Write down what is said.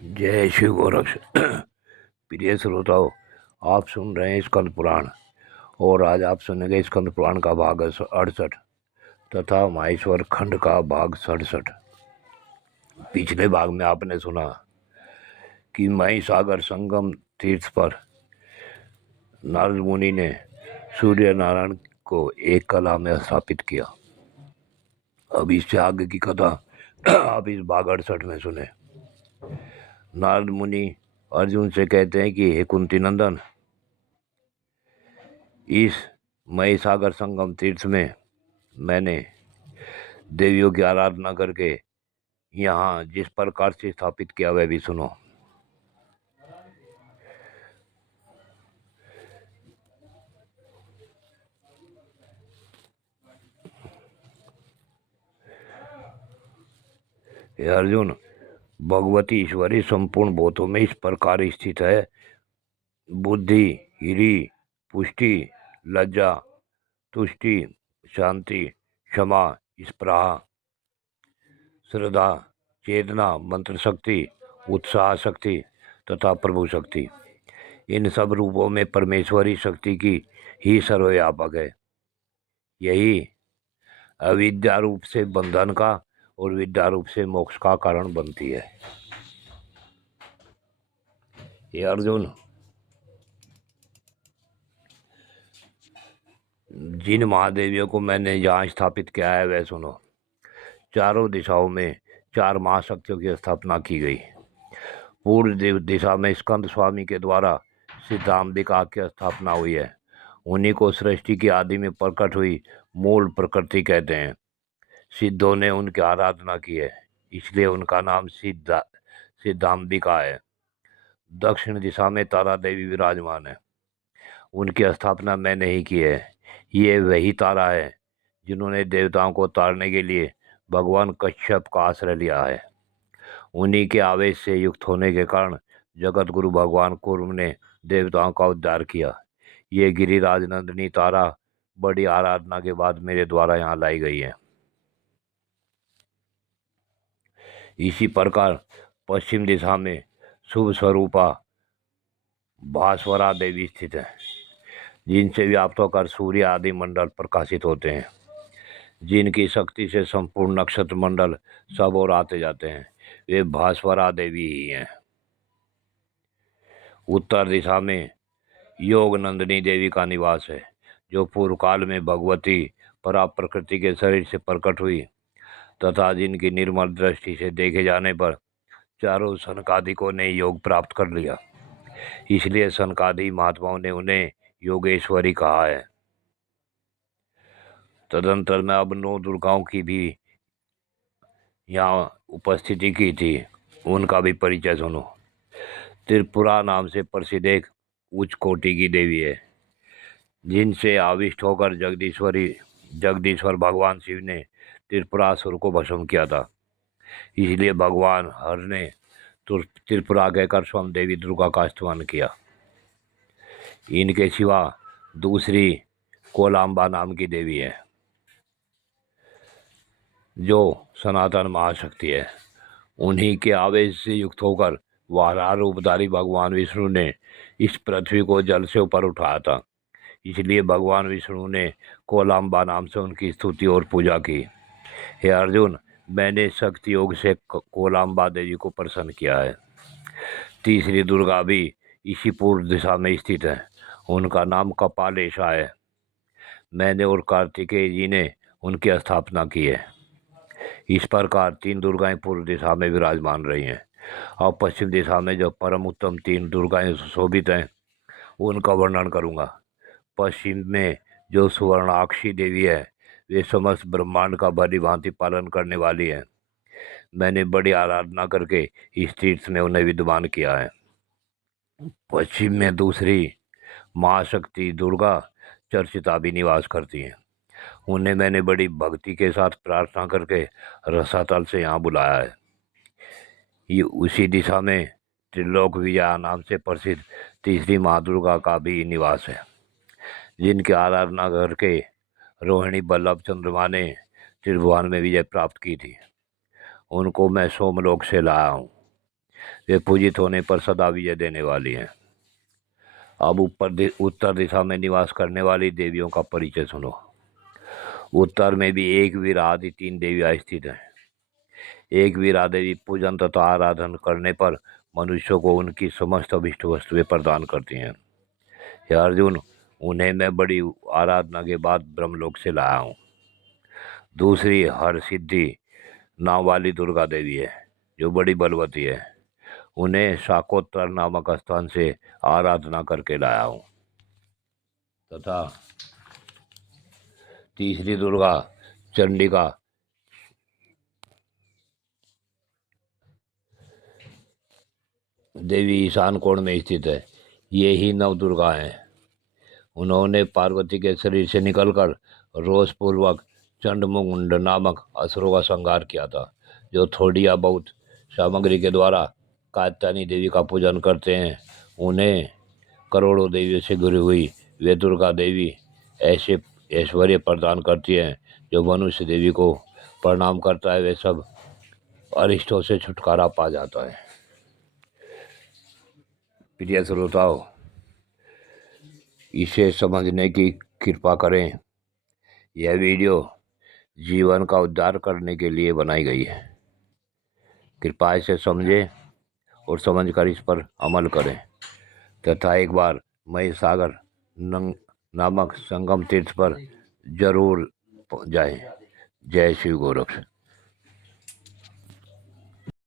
जय श्री गोरक्ष। प्रिय श्रोताओं, आप सुन रहे हैं स्कंद पुराण और आज आप सुनेंगे स्कंद पुराण का भाग 68 तथा माहेश्वर खंड का भाग 67। पिछले भाग में आपने सुना कि महिसागर संगम तीर्थ पर नारद मुनि ने सूर्य नारायण को एक कला में स्थापित किया। अब इससे आगे की कथा आप इस भाग 68 में सुने। नारद मुनि अर्जुन से कहते हैं कि हे कुंती नंदन, इस महिसागर संगम तीर्थ में मैंने देवियों की आराधना करके यहाँ जिस प्रकार से स्थापित किया वह भी सुनो। हे अर्जुन, भगवती ईश्वरी संपूर्ण भूतों में इस प्रकार स्थित है। बुद्धि, हिरी, पुष्टि, लज्जा, तुष्टि, शांति, क्षमा, स्पृहा, श्रद्धा, चेतना, मंत्र शक्ति, उत्साह शक्ति तथा प्रभु शक्ति, इन सब रूपों में परमेश्वरी शक्ति की ही सर्वव्यापक है। यही अविद्या रूप से बंधन का और विद्या रूप से मोक्ष का कारण बनती है। ये अर्जुन, जिन महादेवियों को मैंने यहाँ स्थापित किया है वह सुनो। चारों दिशाओं में 4 महाशक्तियों की स्थापना की गई। पूर्व दिशा में स्कंद स्वामी के द्वारा सिद्धांबिका की स्थापना हुई है। उन्हीं को सृष्टि की आदि में प्रकट हुई मूल प्रकृति कहते हैं। सिद्धों ने उनकी आराधना की है, इसलिए उनका नाम सिद्धांबिका है। दक्षिण दिशा में तारा देवी विराजमान है। उनकी स्थापना मैंने ही की है। ये वही तारा है जिन्होंने देवताओं को तारने के लिए भगवान कश्यप का आश्रय लिया है। उन्हीं के आवेश से युक्त होने के कारण जगत गुरु भगवान कुर्म ने देवताओं का उद्धार किया। ये गिरिराज नंदिनी तारा बड़ी आराधना के बाद मेरे द्वारा यहाँ लाई गई है। इसी प्रकार पश्चिम दिशा में शुभ स्वरूपा भास्वरा देवी स्थित है, जिनसे व्याप्त होकर सूर्य आदि मंडल प्रकाशित होते हैं। जिनकी शक्ति से संपूर्ण नक्षत्र मंडल सब ओर आते जाते हैं, वे भास्वरा देवी ही हैं। उत्तर दिशा में योग नंदिनी देवी का निवास है, जो पूर्व काल में भगवती परा प्रकृति के शरीर से प्रकट हुई तथा जिनकी निर्मल दृष्टि से देखे जाने पर चारों सनकादिकों ने योग प्राप्त कर लिया। इसलिए सनकादि महात्माओं ने उन्हें योगेश्वरी कहा है। तदंतर में अब 9 दुर्गाओं की भी यहाँ उपस्थिति की थी, उनका भी परिचय सुनो। त्रिपुरा नाम से प्रसिद्ध एक उच्च कोटि की देवी है, जिनसे आविष्ट होकर जगदीश्वर भगवान शिव ने त्रिपुरासुर को भस्म किया था। इसलिए भगवान हर ने त्रिपुरा कहकर स्वयं देवी दुर्गा का स्तुति किया। इनके सिवा दूसरी कोलाम्बा नाम की देवी है, जो सनातन महाशक्ति है। उन्हीं के आवेश से युक्त होकर वाराह रूपधारी भगवान विष्णु ने इस पृथ्वी को जल से ऊपर उठाया था। इसलिए भगवान विष्णु ने कोलाम्बा नाम से उनकी स्तुति और पूजा की। हे अर्जुन, मैंने शक्ति योग से कोलाम्बा देवी को प्रसन्न किया है। तीसरी दुर्गा भी इसी पूर्व दिशा में स्थित है, उनका नाम कपालेशा है। मैंने और कार्तिकेय जी ने उनकी स्थापना की है। इस प्रकार 3 दुर्गाएं पूर्व दिशा में विराजमान रही हैं। और पश्चिम दिशा में जो परम उत्तम 3 दुर्गाएं सुशोभित हैं, उनका वर्णन करूंगा। पश्चिम में जो सुवर्णाक्षी देवी है, वे समस्त ब्रह्मांड का भली भांति पालन करने वाली है। मैंने बड़ी आराधना करके इस तीर्थ में उन्हें विद्यमान किया है। पश्चिम में दूसरी महाशक्ति दुर्गा चर्चिता भी निवास करती हैं। उन्हें मैंने बड़ी भक्ति के साथ प्रार्थना करके रसातल से यहाँ बुलाया है। ये उसी दिशा में त्रिलोक विजया नाम से प्रसिद्ध तीसरी माँ दुर्गा का भी निवास है, जिनकी आराधना करके रोहिणी बल्लभ चंद्रमा ने त्रिभुवन में विजय प्राप्त की थी। उनको मैं सोमलोक से लाया हूँ। वे पूजित होने पर सदा विजय देने वाली हैं। अब उत्तर दिशा में निवास करने वाली देवियों का परिचय सुनो। उत्तर में भी एक वीरा आदि 3 देवियाँ स्थित हैं। एक वीरा देवी पूजन तथा आराधन करने पर मनुष्यों को उनकी समस्त अभिष्ट वस्तुएं प्रदान करती हैं। हे अर्जुन, उन्हें मैं बड़ी आराधना के बाद ब्रह्मलोक से लाया हूँ। दूसरी हर सिद्धि नाम वाली दुर्गा देवी है, जो बड़ी बलवती है। उन्हें शाकोत्तर नामक स्थान से आराधना करके लाया हूँ। तथा तीसरी दुर्गा चंडिका देवी ईशान कोण में स्थित है। ये ही नव दुर्गा हैं। उन्होंने पार्वती के शरीर से निकलकर रोषपूर्वक चंडमुंड नामक असुरों का संहार किया था, जो थोड़ी या बहुत सामग्री के द्वारा कात्यायनी देवी का पूजन करते हैं। उन्हें करोड़ों देवियों से घिरी हुई वे दुर्गा देवी ऐसे ऐश्वर्य प्रदान करती हैं, जो मनुष्य देवी को प्रणाम करता है वे सब अरिष्टों से छुटकारा पा जाता है। प्रिय श्रोताओ, इसे समझने की कृपा करें। यह वीडियो जीवन का उद्धार करने के लिए बनाई गई है। कृपया इसे समझें और समझकर इस पर अमल करें तथा एक बार महिसागर नामक संगम तीर्थ पर जरूर जाएं। जय श्री गोरख।